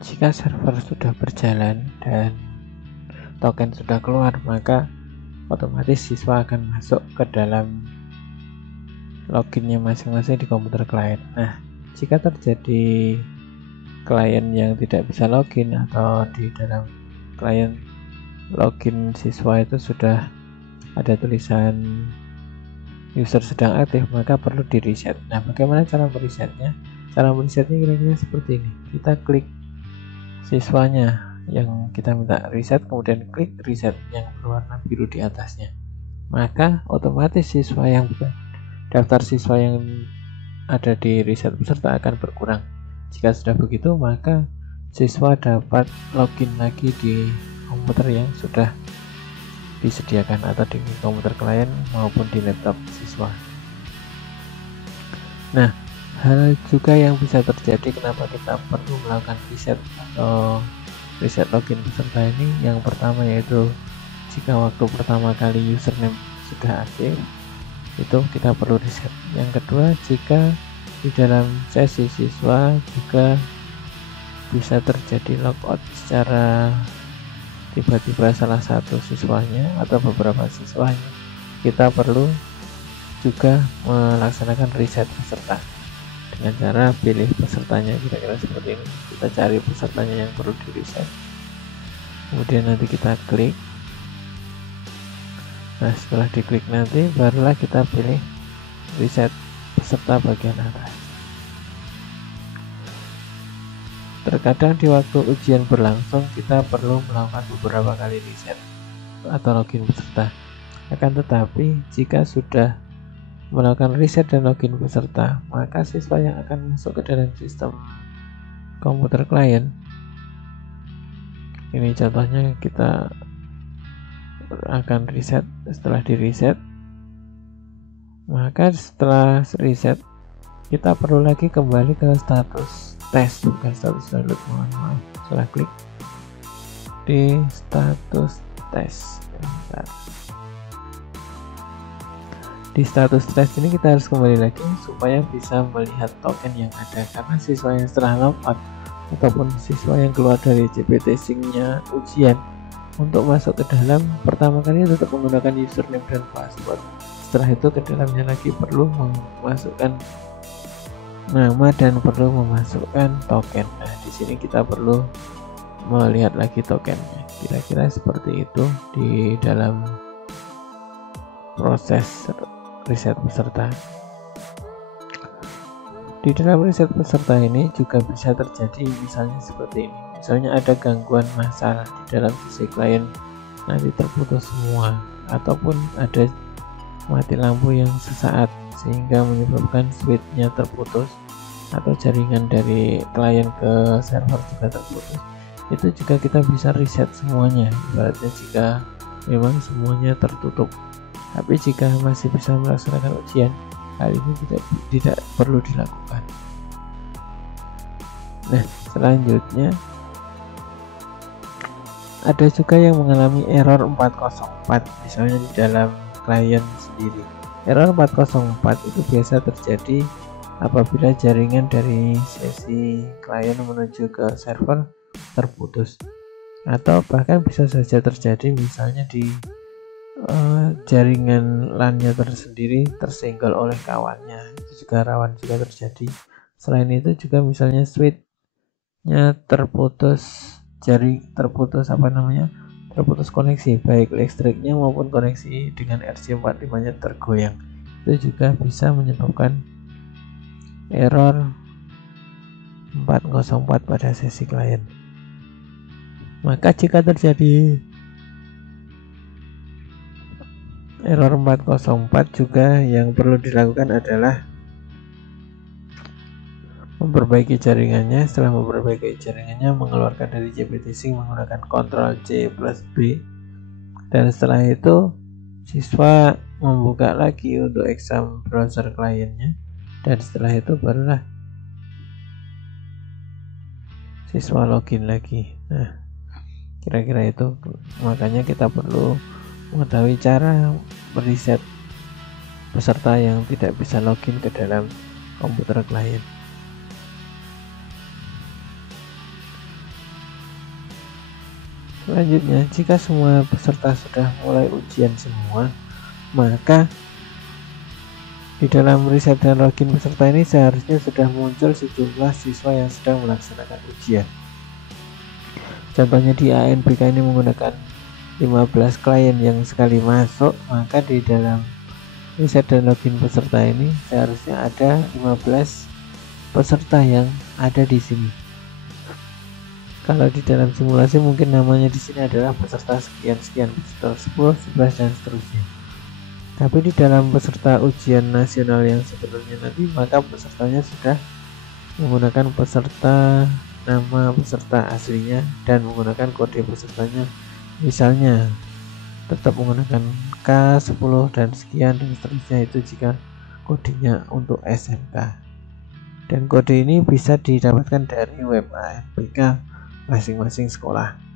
Jika server sudah berjalan dan token sudah keluar, maka otomatis siswa akan masuk ke dalam loginnya masing-masing di komputer klien. Nah, jika terjadi klien yang tidak bisa login atau di dalam klien login siswa itu sudah ada tulisan user sedang aktif, maka perlu di reset. Nah, bagaimana cara meresetnya? Cara meresetnya kira-kira seperti ini. Kita klik siswanya yang kita minta reset, kemudian klik reset yang berwarna biru di atasnya. Maka otomatis siswa yang daftar siswa yang ada di reset peserta akan berkurang. Jika sudah begitu, maka siswa dapat login lagi di komputer yang sudah disediakan atau di komputer klien maupun di laptop siswa. Nah, hal juga yang bisa terjadi kenapa kita perlu melakukan reset atau reset login peserta ini, yang pertama yaitu jika waktu pertama kali username sudah aktif, itu kita perlu reset. Yang kedua, jika di dalam sesi siswa juga bisa terjadi logout secara tiba-tiba salah satu siswanya atau beberapa siswanya, kita perlu juga melaksanakan reset peserta dengan cara pilih pesertanya kira-kira seperti ini. Kita cari pesertanya yang perlu di reset, kemudian nanti kita klik. Nah, setelah diklik nanti barulah kita pilih reset peserta bagian atas. Terkadang di waktu ujian berlangsung kita perlu melakukan beberapa kali reset atau login peserta. Akan tetapi jika sudah melakukan reset dan login peserta, maka siswa yang akan masuk ke dalam sistem komputer klien, ini contohnya kita akan reset. Setelah di reset, maka setelah reset kita perlu lagi kembali ke status tes, bukan status download, mohon maaf, salah klik. Di status tes, di status tes ini kita harus kembali lagi supaya bisa melihat token yang ada, karena siswa yang setelah logout ataupun siswa yang keluar dari GPT Sync-nya ujian, untuk masuk ke dalam pertama kali tetap menggunakan username dan password. Setelah itu ke dalamnya lagi perlu memasukkan nama dan perlu memasukkan token. Nah, di sini kita perlu melihat lagi tokennya. Kira-kira seperti itu di dalam proses reset peserta. Di dalam reset peserta ini juga bisa terjadi misalnya seperti ini. Misalnya ada gangguan masalah di dalam sisi klien, nanti terputus semua, ataupun ada mati lampu yang sesaat sehingga menyebabkan switchnya terputus atau jaringan dari klien ke server juga terputus. Itu juga kita bisa reset semuanya, ibaratnya jika memang semuanya tertutup. Tapi jika masih bisa melaksanakan ujian, hal ini tidak perlu dilakukan. Nah, selanjutnya ada juga yang mengalami error 404, misalnya di dalam klien sendiri. Error 404 itu biasa terjadi apabila jaringan dari sesi klien menuju ke server terputus, atau bahkan bisa saja terjadi misalnya di jaringan LAN-nya tersendiri tersenggol oleh kawannya, itu juga rawan juga terjadi. Selain itu juga misalnya switch-nya terputus, terputus koneksi, baik listriknya maupun koneksi dengan RJ45-nya tergoyang, itu juga bisa menyebabkan error 404 pada sesi klien. Maka jika terjadi error 404 juga yang perlu dilakukan adalah memperbaiki jaringannya. Setelah memperbaiki jaringannya, mengeluarkan dari GPT Sync menggunakan Ctrl C plus B, dan setelah itu siswa membuka lagi untuk exam browser kliennya, dan setelah itu barulah siswa login lagi. Nah, kira-kira itu. Makanya kita perlu mengetahui cara mereset peserta yang tidak bisa login ke dalam komputer klien. Selanjutnya, jika semua peserta sudah mulai ujian semua, maka di dalam riset dan login peserta ini seharusnya sudah muncul sejumlah siswa yang sedang melaksanakan ujian. Contohnya di ANBK ini menggunakan 15 klien yang sekali masuk, maka di dalam riset dan login peserta ini seharusnya ada 15 peserta yang ada di sini. Kalau di dalam simulasi mungkin namanya di sini adalah peserta sekian-sekian, peserta 10, 11 dan seterusnya. Tapi di dalam peserta ujian nasional yang sebenarnya nanti, maka pesertanya sudah menggunakan peserta nama peserta aslinya dan menggunakan kode pesertanya. Misalnya tetap menggunakan K10 dan sekian dan seterusnya, itu jika kodenya untuk SMK. Dan kode ini bisa didapatkan dari web ANBK masing-masing sekolah.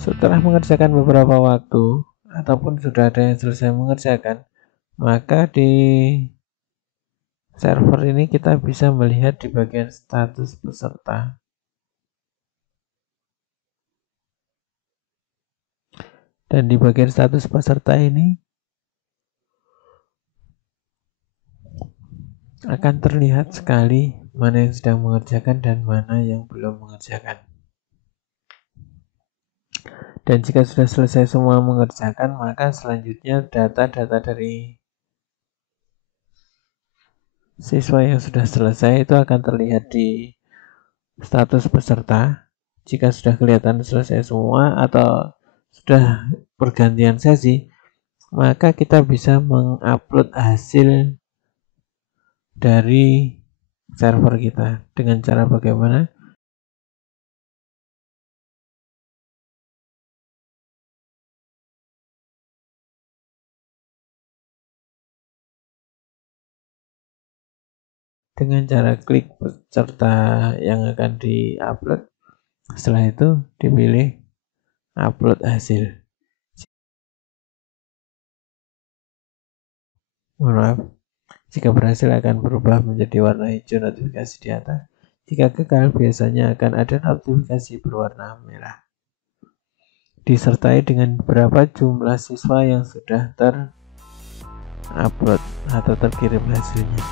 Setelah mengerjakan beberapa waktu ataupun sudah ada yang selesai mengerjakan, maka di server ini kita bisa melihat di bagian status peserta. Dan di bagian status peserta ini akan terlihat sekali mana yang sedang mengerjakan dan mana yang belum mengerjakan. Dan jika sudah selesai semua mengerjakan, maka selanjutnya data-data dari siswa yang sudah selesai itu akan terlihat di status peserta. Jika sudah kelihatan selesai semua atau sudah pergantian sesi, maka kita bisa mengupload hasil dari server kita. Dengan cara bagaimana? Dengan cara klik peserta yang akan di-upload. Setelah itu dipilih upload hasil. Mohon maaf, jika berhasil akan berubah menjadi warna hijau notifikasi di atas. Jika gagal, biasanya akan ada notifikasi berwarna merah, disertai dengan berapa jumlah siswa yang sudah terupload atau terkirim hasilnya.